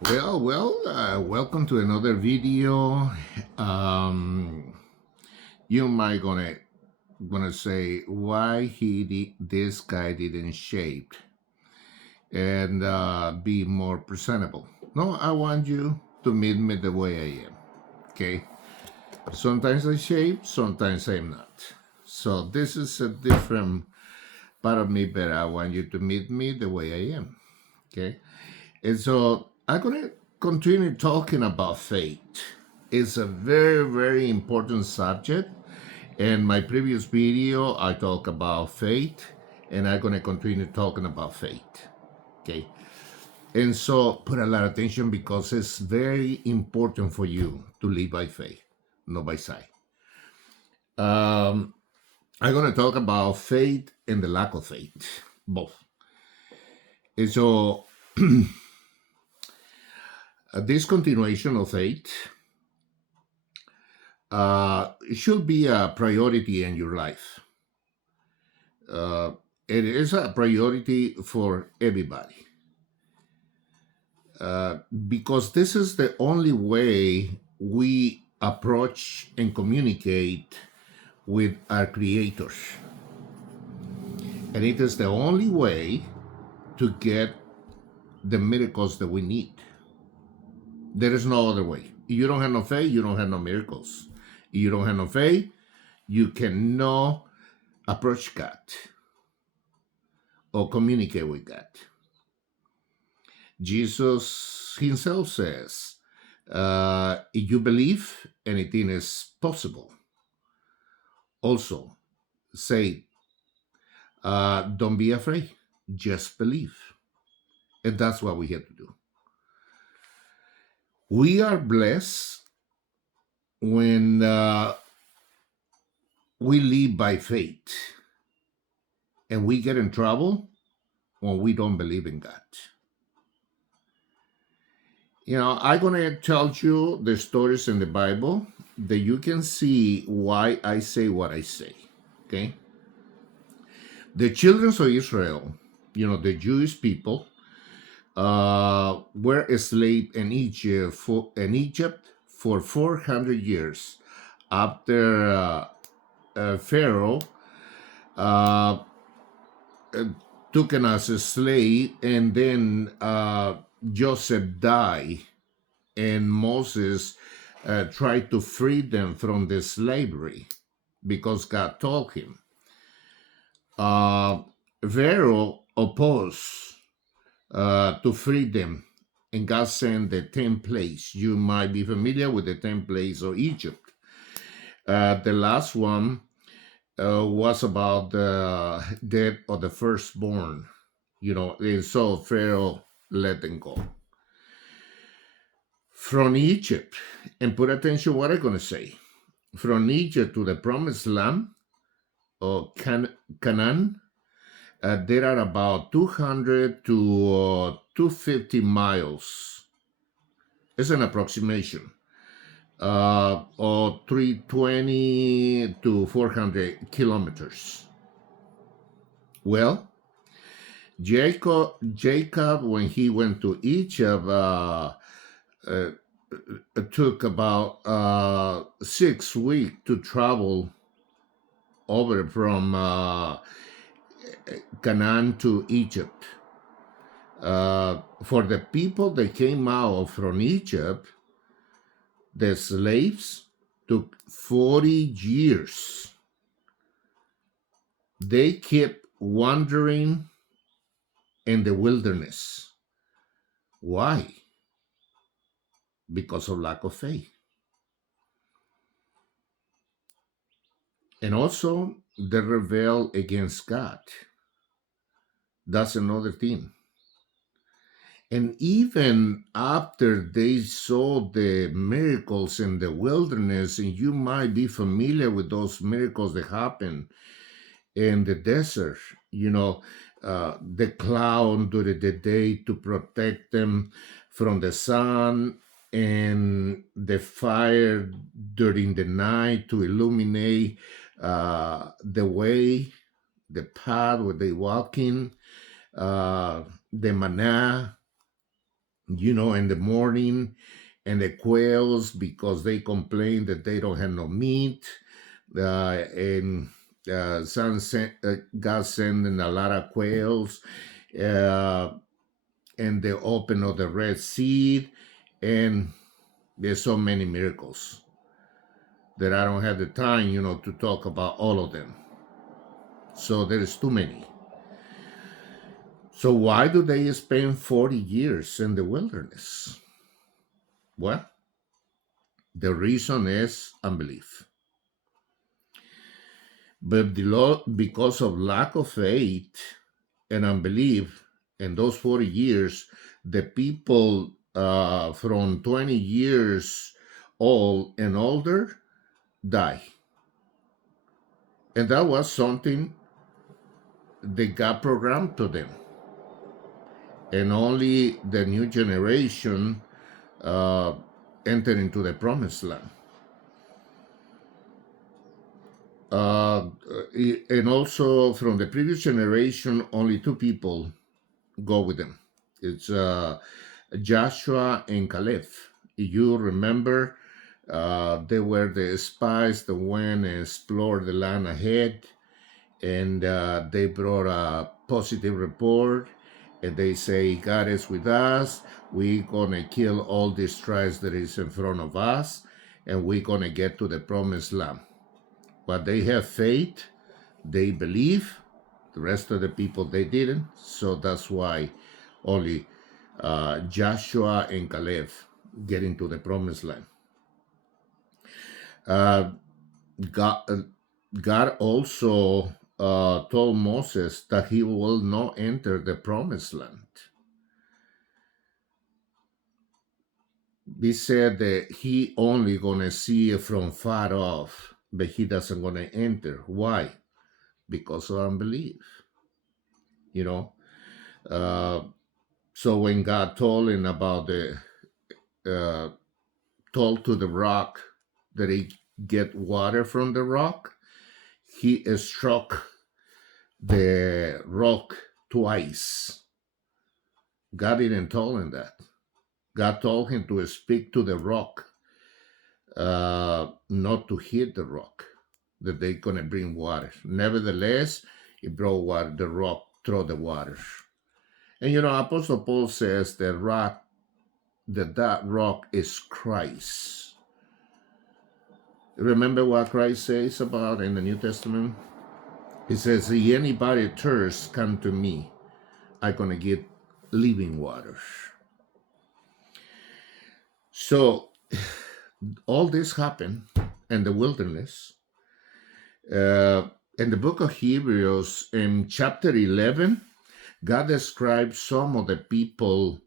Welcome to another video. You might gonna say why this guy didn't shave and be more presentable. No, I want you to meet me the way I am. Okay. Sometimes I shave, sometimes I'm not. So this is a different part of me, but I want you to meet me the way I am. Okay. And so I'm going to continue talking about faith. It's a very, very important subject. In my previous video, I talked about faith, and I'm going to continue talking about faith. Okay. And so put a lot of attention because it's very important for you to live by faith, not by sight. Um, I'm going to talk about faith and the lack of faith, both. And so this continuation of faith it should be a priority in your life. Uh, it is a priority for everybody because this is the only way we approach and communicate with our creators. And it is the only way to get the miracles that we need. There is no other way. You don't have no faith, you don't have no miracles. You don't have no faith, you cannot approach God or communicate with God. Jesus himself says, if you believe, anything is possible. Also, say, don't be afraid, just believe. And that's what we have to do. We are blessed when we live by faith, and we get in trouble when we don't believe in God. I'm going to tell you the stories in the Bible that you can see why I say what I say. Okay? The children of Israel, the Jewish people, were enslaved in Egypt for 400 years after Pharaoh uh, took them as a slave, and then Joseph died, and Moses tried to free them from the slavery because God told him. Pharaoh opposed to free them, and God sent the 10 plagues. You might be familiar with the 10 plagues of Egypt. The last one was about the death of the firstborn, and so Pharaoh let them go. From Egypt, and put attention what I'm going to say, from Egypt to the promised land of Canaan, there are about 200 to 250 miles. It's an approximation. Or 320 to 400 kilometers. Well, Jacob, when he went to Egypt, took about 6 weeks to travel over from Canaan to Egypt. For the people that came out from Egypt, the slaves took 40 years. They kept wandering in the wilderness. Why? Because of lack of faith. And also, they rebel against God. That's another thing. And even after they saw the miracles in the wilderness, and you might be familiar with those miracles that happened in the desert, the cloud during the day to protect them from the sun, and the fire during the night to illuminate the way, the path where they walk in, the manna, in the morning, and the quails because they complain that they don't have no meat, and God sending a lot of quails, uh, and the open of the Red Sea, and there's so many miracles that I don't have the time, to talk about all of them. So there's too many. So why do they spend 40 years in the wilderness? Well, the reason is unbelief. But because of lack of faith and unbelief, in those 40 years, the people from 20 years old and older die. And that was something that got programmed to them. And only the new generation uh, entered into the promised land. And also from the previous generation, only two people go with them. It's Joshua and Caleb. You remember, they were the spies that went and explored the land ahead, and they brought a positive report, and they say, God is with us. We're going to kill all these tribes that is in front of us, and we're going to get to the promised land. But they have faith, they believe. The rest of the people, they didn't. So that's why only Joshua and Caleb get into the promised land. Uh, God, God also told Moses that he will not enter the promised land. He said that he only gonna see it from far off, but he doesn't gonna enter. Why? Because of unbelief. You know. So when God told him about told to the rock that he get water from the rock, he struck the rock twice. God didn't tell him that. God told him to speak to the rock, not to hit the rock, that they're going to bring water. Nevertheless, he brought water, the rock through the water. And Apostle Paul says that rock is Christ. Remember what Christ says about in the New Testament? He says, if anybody thirsts, come to me. I'm going to get living water. So all this happened in the wilderness. In the book of Hebrews, in chapter 11, God describes some of the people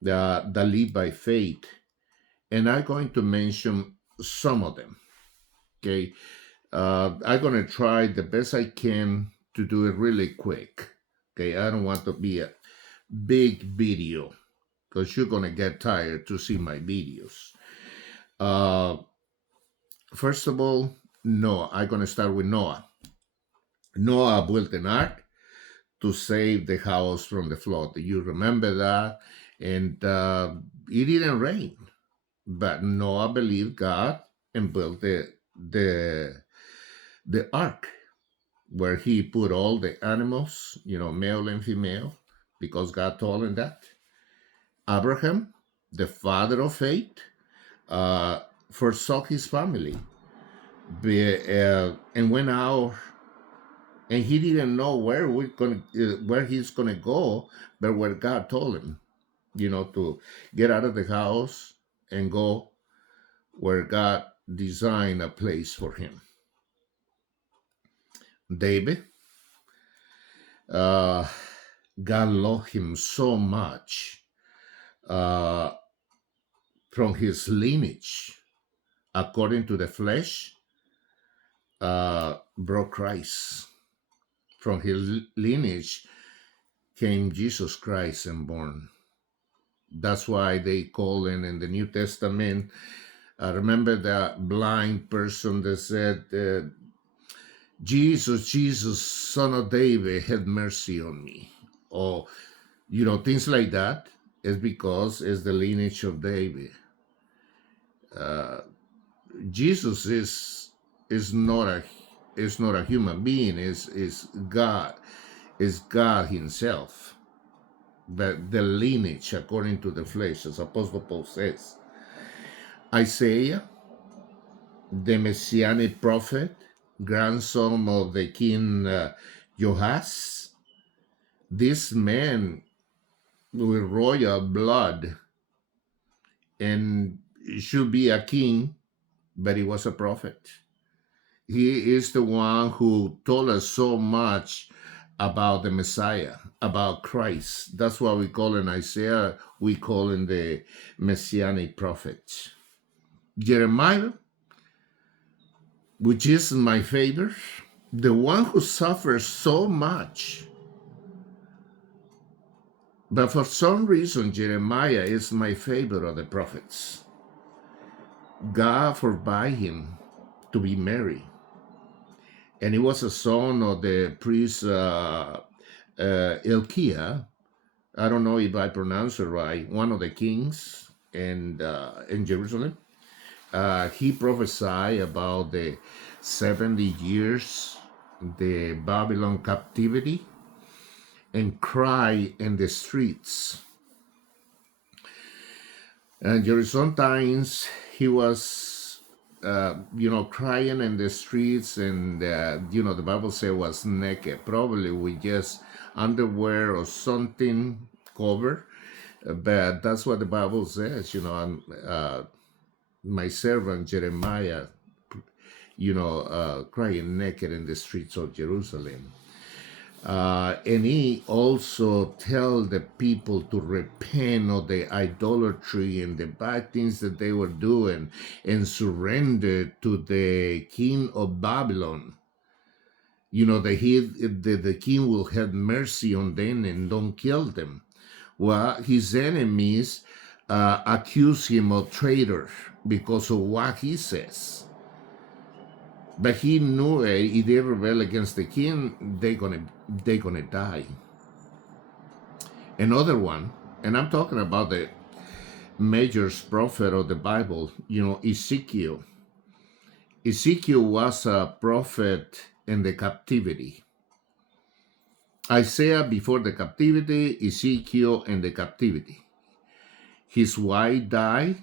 that live by faith. And I'm going to mention some of them. Okay. I'm going to try the best I can to do it really quick. Okay. I don't want to be a big video because you're going to get tired to see my videos. First of all, Noah. I'm going to start with Noah. Noah built an ark to save the house from the flood. You remember that? And it didn't rain, but Noah believed God and built the ark, where he put all the animals, male and female, because God told him that. Abraham, the father of faith, forsook his family and went out, and he didn't know where he's gonna go, but where God told him, to get out of the house and go where God designed a place for him. David, God loved him so much from his lineage, according to the flesh, brought Christ. From his lineage came Jesus Christ and born. That's why they call him in the New Testament. Remember that blind person that said, Jesus, Jesus, son of David, have mercy on me. Or, things like that. is because it's the lineage of David. Uh, Jesus is not a human being. Is God. Is God Himself. But the lineage according to the flesh, as Apostle Paul says. Isaiah, the messianic prophet, grandson of the king Joash, this man with royal blood and should be a king, but he was a prophet. He is the one who told us so much about the Messiah, about Christ. That's why we call in Isaiah, we call in the messianic prophet. Jeremiah, which is my favorite, the one who suffers so much. But for some reason, Jeremiah is my favorite of the prophets. God forbade him to be married. And he was a son of the priest Hilkiah. I don't know if I pronounce it right, one of the kings in Jerusalem. He prophesied about the 70 years, the Babylon captivity, and cry in the streets. And sometimes he was, crying in the streets, and, the Bible says was naked, probably with just underwear or something covered. But that's what the Bible says, my servant Jeremiah, crying naked in the streets of Jerusalem. And he also tell the people to repent of the idolatry and the bad things that they were doing and surrender to the king of Babylon. The king will have mercy on them and don't kill them. Well, his enemies accuse him of traitor because of what he says. But he knew if they rebel against the king, they're gonna die. Another one, and I'm talking about the major prophet of the Bible, Ezekiel. Ezekiel was a prophet in the captivity. Isaiah before the captivity, Ezekiel in the captivity. His wife died,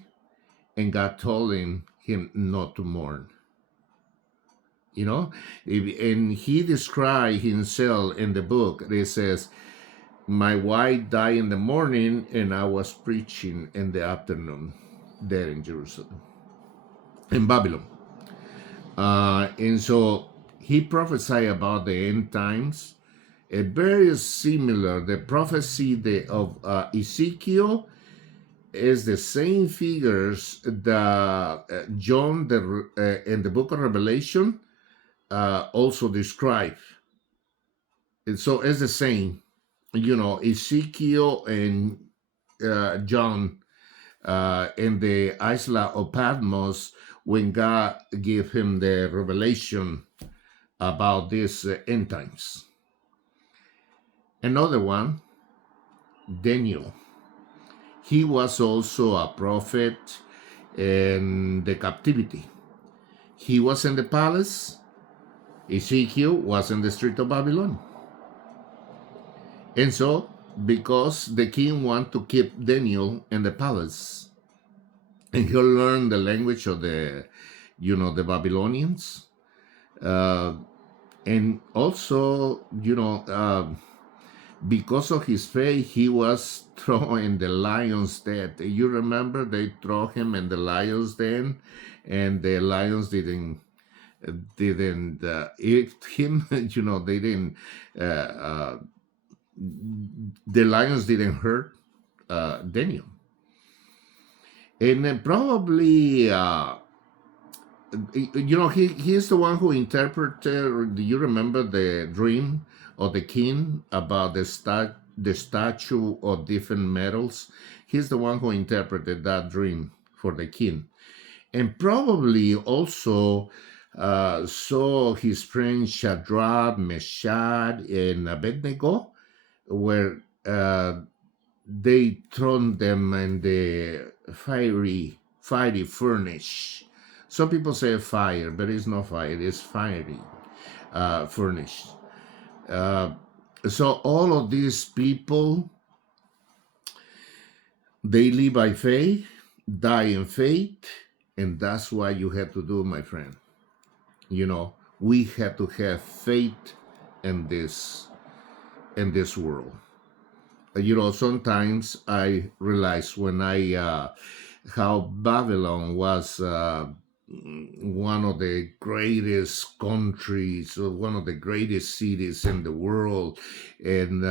and God told him not to mourn. And he described himself in the book. It says, my wife died in the morning, and I was preaching in the afternoon there in Jerusalem, in Babylon. And so he prophesied about the end times. Very similar. The prophecy of Ezekiel is the same figures that John in the book of Revelation also describe. And so it's the same, Ezekiel and John in the Isla of Patmos, when God gave him the revelation about these end times. Another one, Daniel. He was also a prophet in the captivity. He was in the palace. Ezekiel was in the street of Babylon. And so, because the king wanted to keep Daniel in the palace, and he learned the language of the Babylonians, and also, because of his faith, he was thrown in the lion's den. You remember they threw him in the lion's den, and the lions didn't eat him. They didn't. The lions didn't hurt Daniel, and then probably he is the one who interpreted. Do you remember the dream of the king about the statue of different metals? He's the one who interpreted that dream for the king, and probably also saw his friends Shadrach, Meshach, and Abednego, where they thrown them in the fiery furnace. Some people say fire, but it's not fire, it's fiery furnace. Uh, so all of these people, they live by faith, die in faith, and that's what you have to do, my friend. You know, we have to have faith in this world. You know, sometimes I realize when I how Babylon was one of the greatest countries, or one of the greatest cities in the world, and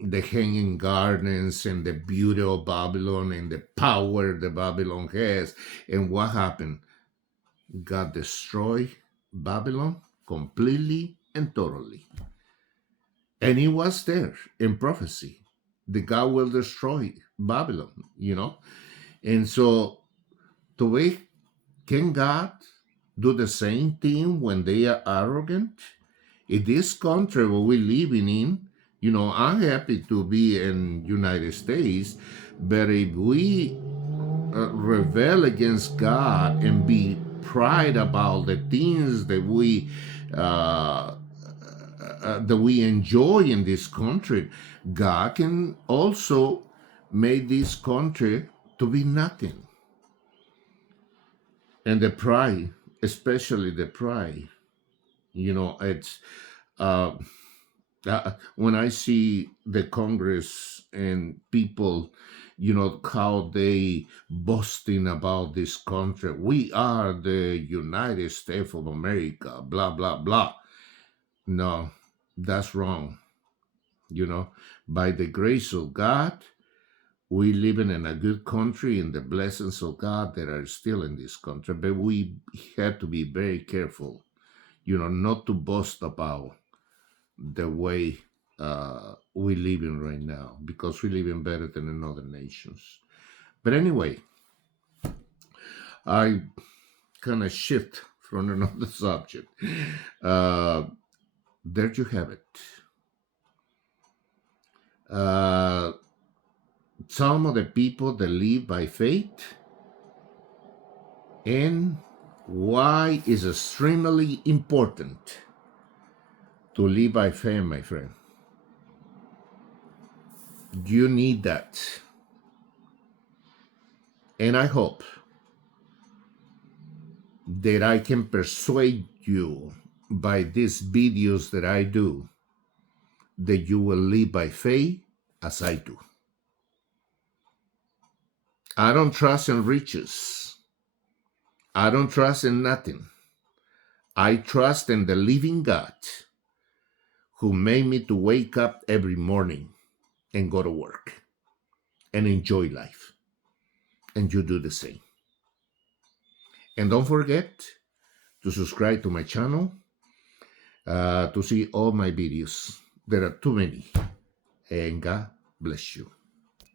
the hanging gardens and the beauty of Babylon and the power that Babylon has. And what happened? God destroyed Babylon completely and totally. And it was there in prophecy. The God will destroy Babylon, you know? And so, the way can God do the same thing when they are arrogant? In this country where we're living in, you know, I'm happy to be in United States, but if we rebel against God and be pride about the things that we enjoy in this country, God can also make this country to be nothing. And the pride, especially the pride, you know, it's when I see the Congress and people, you know, how they boasting about this country. We are the United States of America, blah, blah, blah. No, that's wrong. You know, by the grace of God, we living in a good country, and the blessings of God that are still in this country. But we have to be very careful, you know, not to boast about the way we live in right now, because we live in better than in other nations. But anyway, I kind of shift from another subject. There you have it. Some of the people that live by faith, and why is extremely important to live by faith, my friend. You need that. And I hope that I can persuade you by these videos that I do that you will live by faith as I do. I don't trust in riches. I don't trust in nothing. I trust in the living God who made me to wake up every morning and go to work and enjoy life. And you do the same. And don't forget to subscribe to my channel to see all my videos. There are too many. And God bless you.